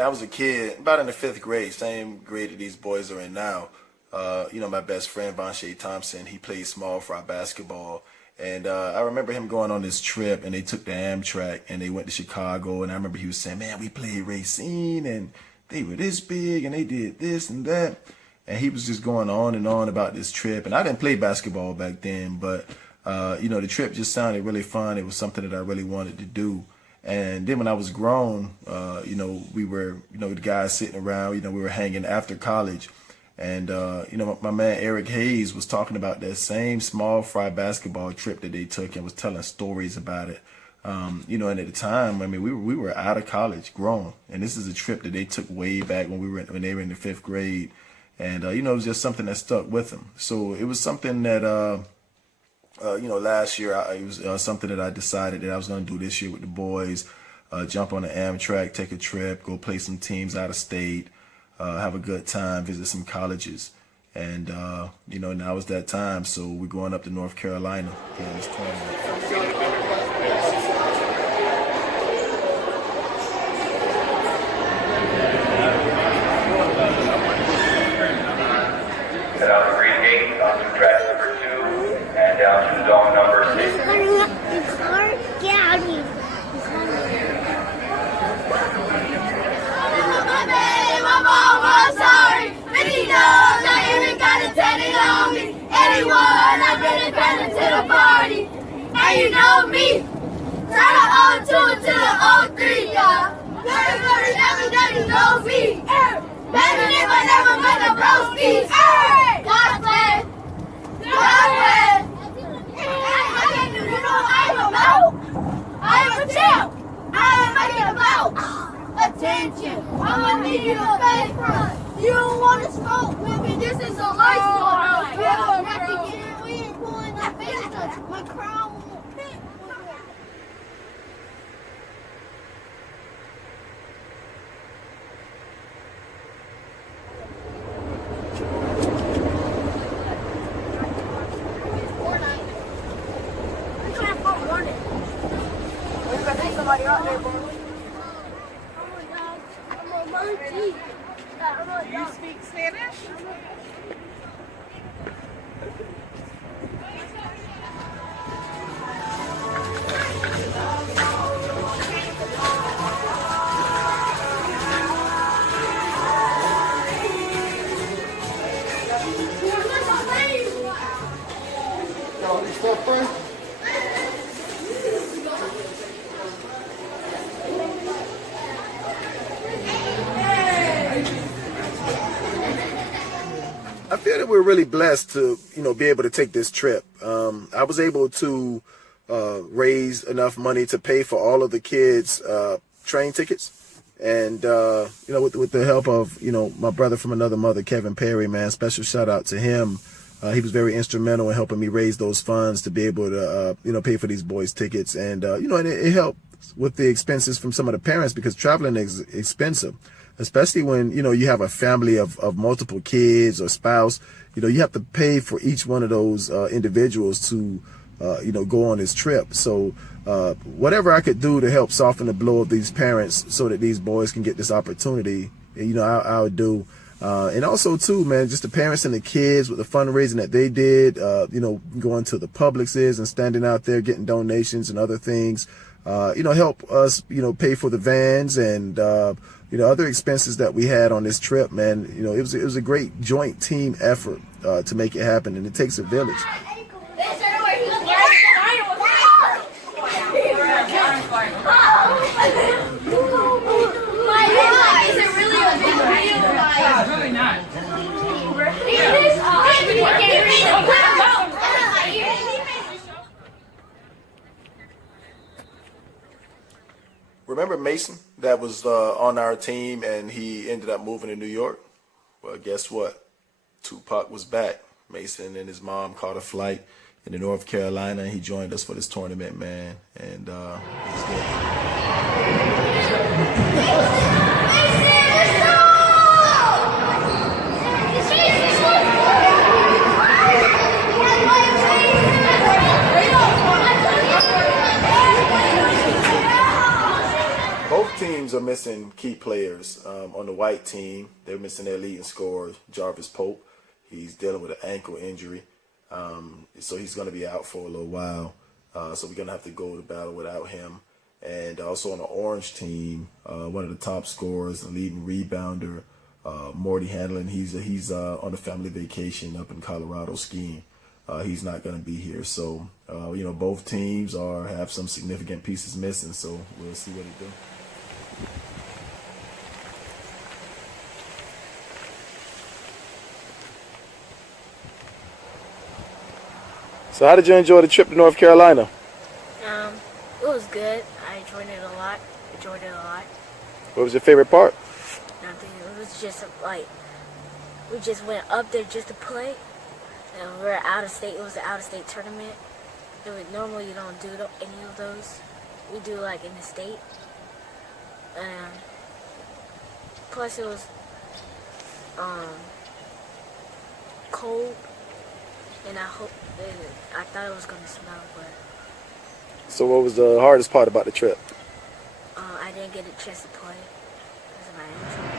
when I was a kid, about in the 5th grade, same grade that these boys are in now, my best friend, Vonshea Thompson, he played small fry basketball. And I remember him going on this trip, and they took the Amtrak, and they went to Chicago. And I remember he was saying, man, we played Racine, and they were this big, and they did this and that. And he was just going on and on about this trip. And I didn't play basketball back then, but, the trip just sounded really fun. It was something that I really wanted to do. And then when I was grown, we were, the guys sitting around, we were hanging after college. And, my man Eric Hayes was talking about that same small fry basketball trip that they took and was telling stories about it. And at the time, I mean, we were out of college, grown. And this is a trip that they took way back when they were in the 5th grade. And, it was just something that stuck with them. So it was something that, last year, it was something that I decided that I was going to do this year with the boys, jump on the Amtrak, take a trip, go play some teams out of state, have a good time, visit some colleges. And, now is that time. So we're going up to North Carolina here in this tournament. Head out the green gate, onto track number 2, and down to the dome number 6. Get out of here. My mama, sorry, but he knows I even got a tenant on me. Anyone, I've been invited to the party. And you know me, try to 02 to the 03, y'all. Everybody knows me. Better than my never met the broskies. God bless. God bless. I am a mouse. I am a champ. I am making a mouse. Attention. I'm gonna need you to pay for us. You don't want to smoke with me. This is a lifestyle. We ain't pulling that business. My crown won't fit. Somebody out there, bro. You speak Spanish? I feel that we're really blessed to, be able to take this trip. I was able to raise enough money to pay for all of the kids' train tickets. And, with the help of, my brother from another mother, Kevin Perry, man, special shout out to him. He was very instrumental in helping me raise those funds to be able to, pay for these boys' tickets. And, and it helped with the expenses from some of the parents because traveling is expensive. Especially when, you have a family of multiple kids or spouse, you have to pay for each one of those individuals to, go on this trip. So whatever I could do to help soften the blow of these parents so that these boys can get this opportunity, I would do. And also, too, man, just the parents and the kids with the fundraising that they did, going to the Publixes and standing out there getting donations and other things, help us, pay for the vans and, other expenses that we had on this trip, man. It was a great joint team effort to make it happen, and it takes a village. Remember Mason that was on our team and he ended up moving to New York? Well, guess what? Tupac was back. Mason and his mom caught a flight into North Carolina and he joined us for this tournament, man. And he's Both teams are are missing key players. On the white team, they're missing their leading scorer, Jarvis Pope. He's dealing with an ankle injury, so he's going to be out for a little while. So we're going to have to go to battle without him. And also on the orange team, one of the top scorers, the leading rebounder, Morty Hanlon, he's on a family vacation up in Colorado skiing. He's not going to be here. So, both teams have some significant pieces missing. So we'll see what they do. So how did you enjoy the trip to North Carolina? It was good. I enjoyed it a lot. What was your favorite part? Nothing. It was just like we just went up there just to play, and we're out of state. It was an out of state tournament. Normally you don't do any of those. We do like in the state. Plus it was cold, and I thought it was gonna snow, but. So what was the hardest part about the trip? I didn't get a chance to play because of my injury.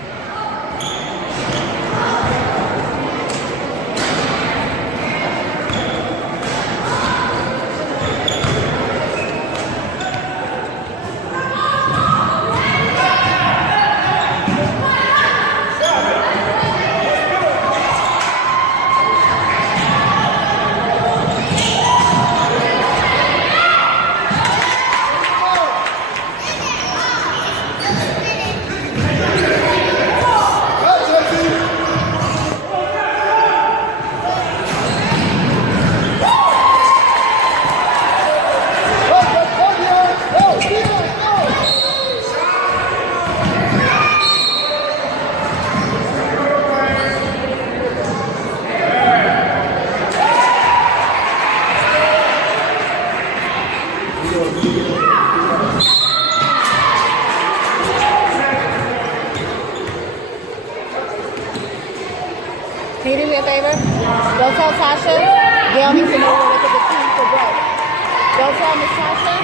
Can you do me a favor? Go tell Tasha. Gail needs to know where to the team for break. Go tell Miss Tasha.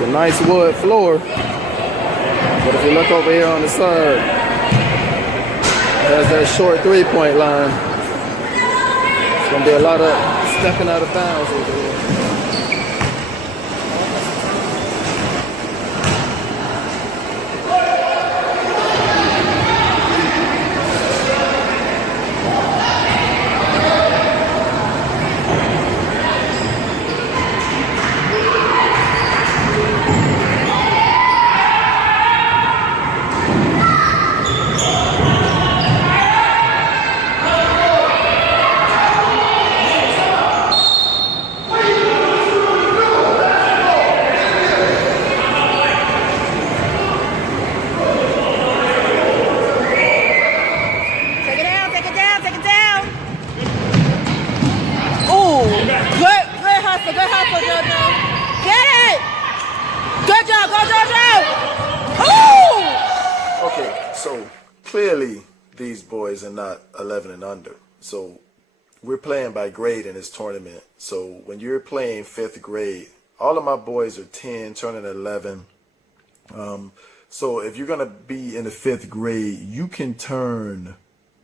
It's a nice wood floor. But if you look over here on the side, it has that short 3-point line. It's going to be a lot of stepping out of bounds over here. Clearly, these boys are not 11 and under. So we're playing by grade in this tournament. So when you're playing 5th grade, all of my boys are 10, turning 11. So if you're going to be in the 5th grade, you can turn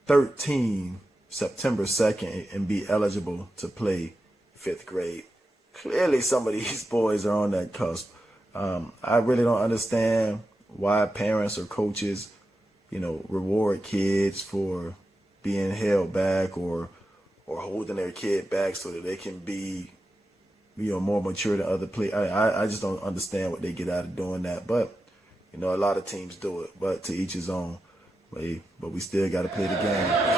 13 September 2nd and be eligible to play 5th grade. Clearly, some of these boys are on that cusp. I really don't understand why parents or coaches, reward kids for being held back or holding their kid back so that they can be, more mature than other players. I just don't understand what they get out of doing that. But, a lot of teams do it. But to each his own. But we still got to play the game.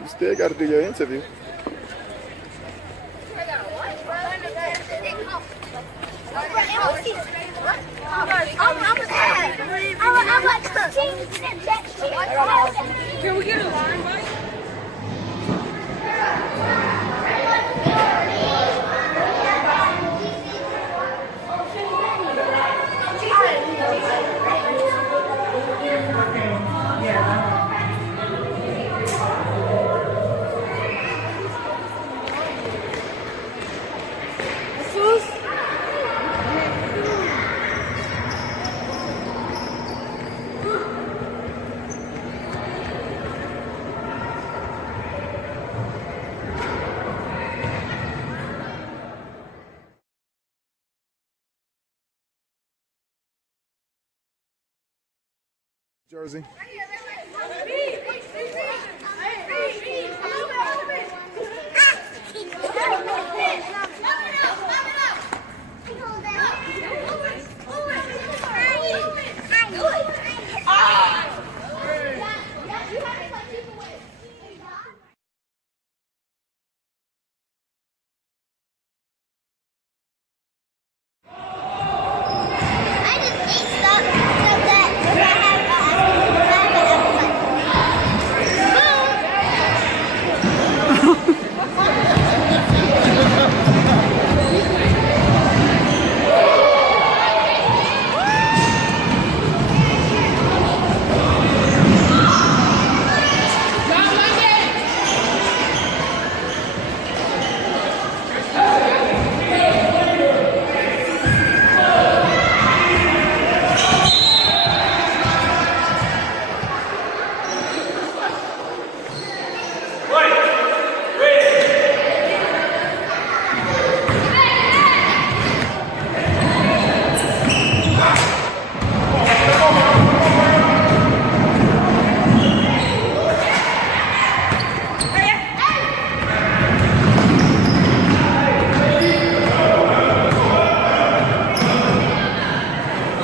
You still got to do your interview. Can we get a line, Mike? Jersey.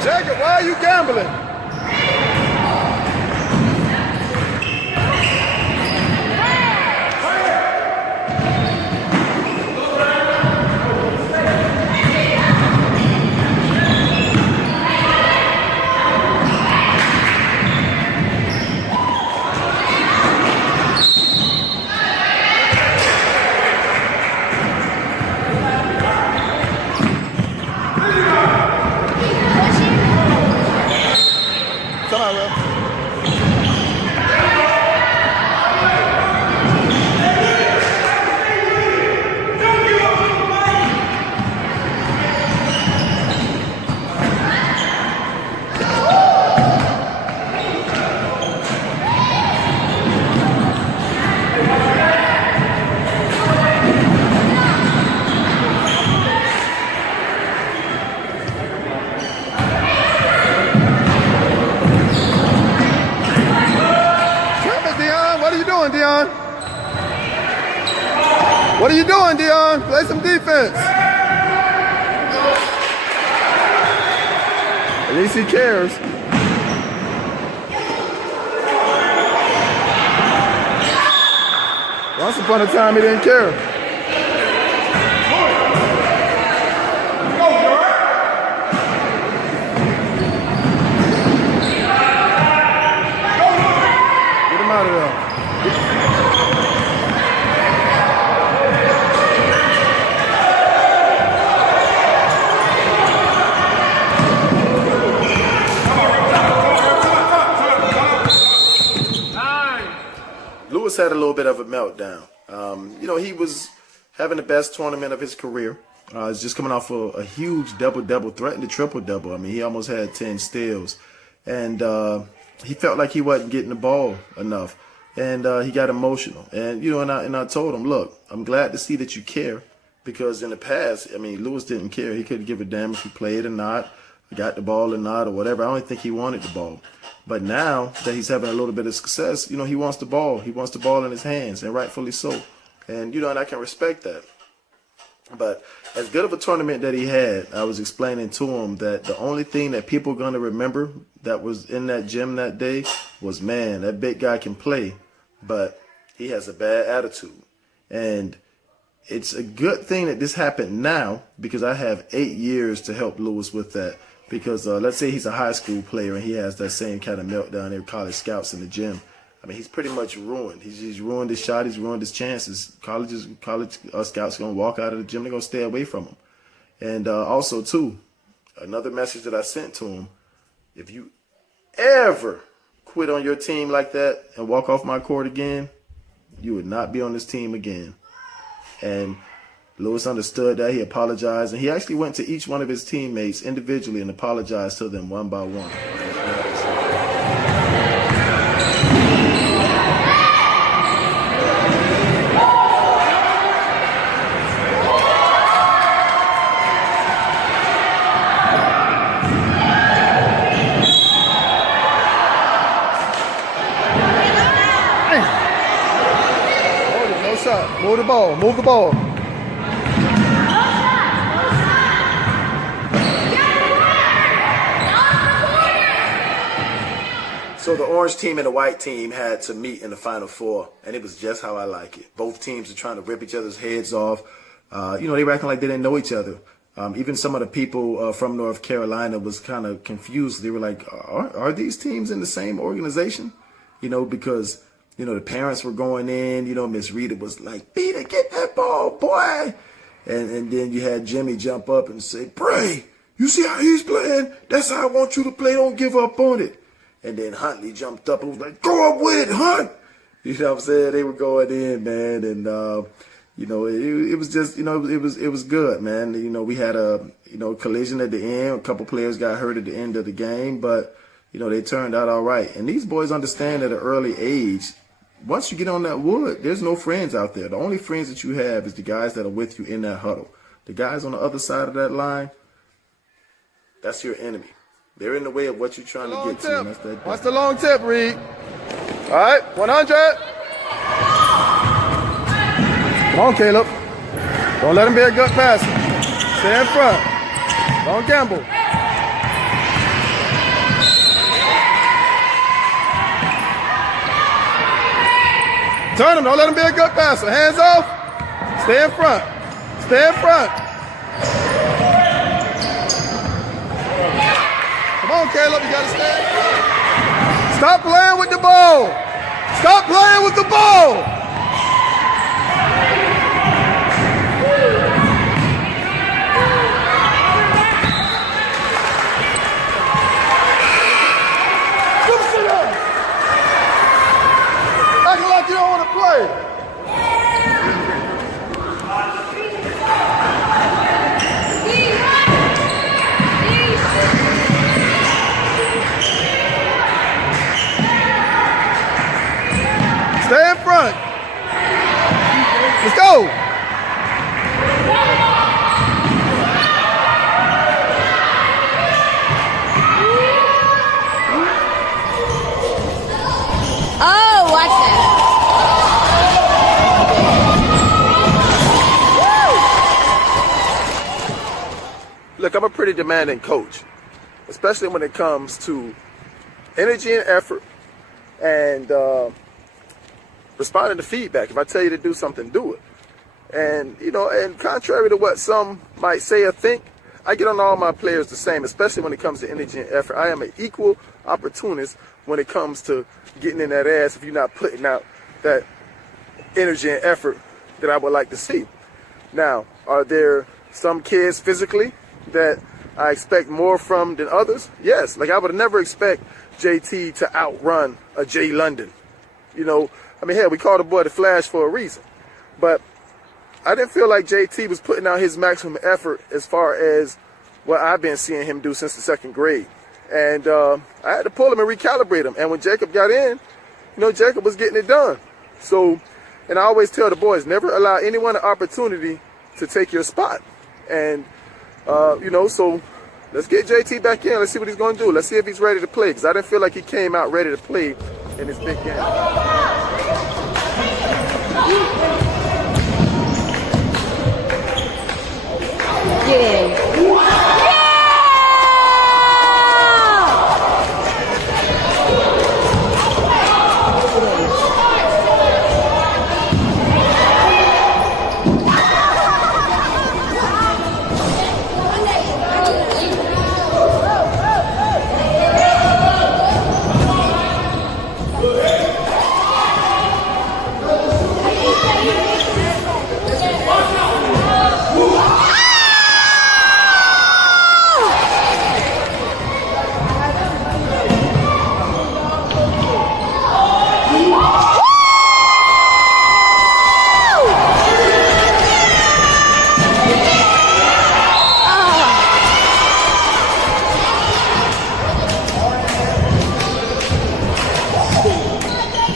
Jacob, why are you gambling? Come on, Will. Dion? What are you doing, Dion? Play some defense. At least he cares. Once upon a time, he didn't care. Get him out of there. Lewis had a little bit of a meltdown. He was having the best tournament of his career. He's just coming off a huge double-double, threatened to triple-double. I mean, he almost had 10 steals. And he felt like he wasn't getting the ball enough. And he got emotional. And, I told him, look, I'm glad to see that you care. Because in the past, I mean, Lewis didn't care. He couldn't give a damn if he played or not, got the ball or not, or whatever. I don't think he wanted the ball. But now that he's having a little bit of success, he wants the ball. He wants the ball in his hands, and rightfully so. And, and I can respect that. But as good of a tournament that he had, I was explaining to him that the only thing that people are going to remember that was in that gym that day was, man, that big guy can play. But He has a bad attitude. And it's a good thing that this happened now, because I have 8 years to help Lewis with that. Because let's say he's a high school player and he has that same kind of meltdown in college scouts in the gym. I mean, he's pretty much ruined. He's ruined his shot. He's ruined his chances. College scouts going to walk out of the gym. They're going to stay away from him. And also, too, another message that I sent to him, if you ever quit on your team like that and walk off my court again, you would not be on this team again. And Lewis understood that. He apologized. And he actually went to each one of his teammates individually and apologized to them one by one. Move the ball. Move the ball. So the orange team and the white team had to meet in the Final Four, and it was just how I like it. Both teams are trying to rip each other's heads off. They were acting like they didn't know each other. Even some of the people from North Carolina was kind of confused. They were like, are these teams in the same organization? Because the parents were going in, Miss Rita was like, Peter, get that ball, boy. And then you had Jimmy jump up and say, Bray, you see how he's playing? That's how I want you to play. Don't give up on it. And then Huntley jumped up and was like, go up with it, Hunt. You know what I'm saying? They were going in, man. And, it was just, it was good, man. We had a, collision at the end. A couple players got hurt at the end of the game, but, they turned out all right. And these boys understand at an early age, once you get on that wood, there's no friends out there. The only friends that you have is the guys that are with you in that huddle. The guys on the other side of that line, that's your enemy. They're in the way of what you're trying to get to. And that's that. What's the long tip, Reed? All right, 100. Come on, Caleb. Don't let him be a good passer. Stay in front. Don't gamble. Turn him. Don't let him be a good passer. Hands off. Stay in front. Stay in front. Come on, Caleb. You got to stay in front. Stop playing with the ball. Stop playing with the ball. Acting like you don't want to play. Stay in front. Let's go. Oh, watch that. Look, I'm a pretty demanding coach, especially when it comes to energy and effort and responding to feedback. If I tell you to do something, do it. And, and contrary to what some might say or think, I get on all my players the same, especially when it comes to energy and effort. I am an equal opportunist when it comes to getting in that ass if you're not putting out that energy and effort that I would like to see. Now, are there some kids physically that I expect more from than others? Yes. Like I would never expect JT to outrun a Jay London. Hell, we called the boy the Flash for a reason. But I didn't feel like JT was putting out his maximum effort as far as what I've been seeing him do since the second grade. And I had to pull him and recalibrate him. And when Jacob got in, Jacob was getting it done. So, and I always tell the boys, never allow anyone an opportunity to take your spot. And, so let's get JT back in. Let's see what he's going to do. Let's see if he's ready to play. Because I didn't feel like he came out ready to play in this big game. Get in.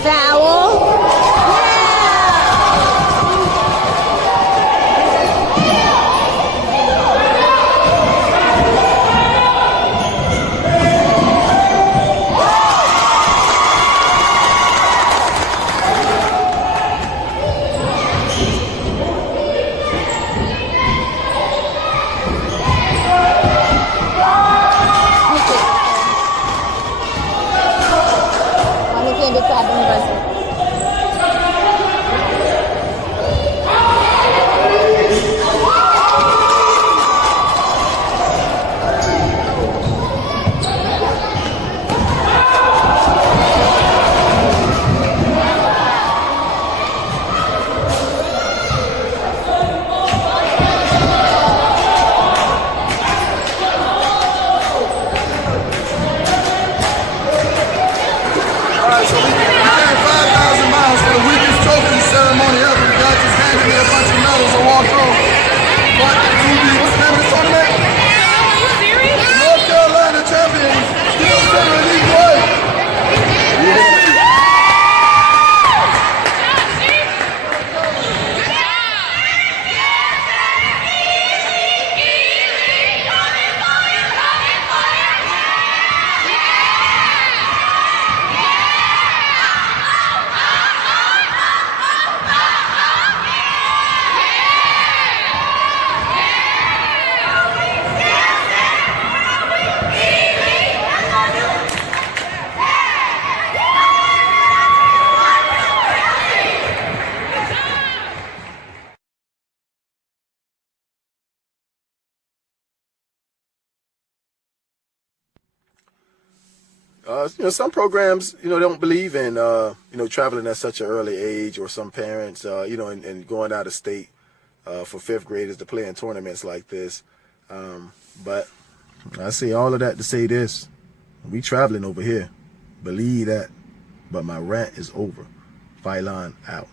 Towel. Some programs, don't believe in, traveling at such an early age, or some parents, and going out of state for fifth graders to play in tournaments like this. But I say all of that to say this: we traveling over here, believe that. But my rant is over. Philon out.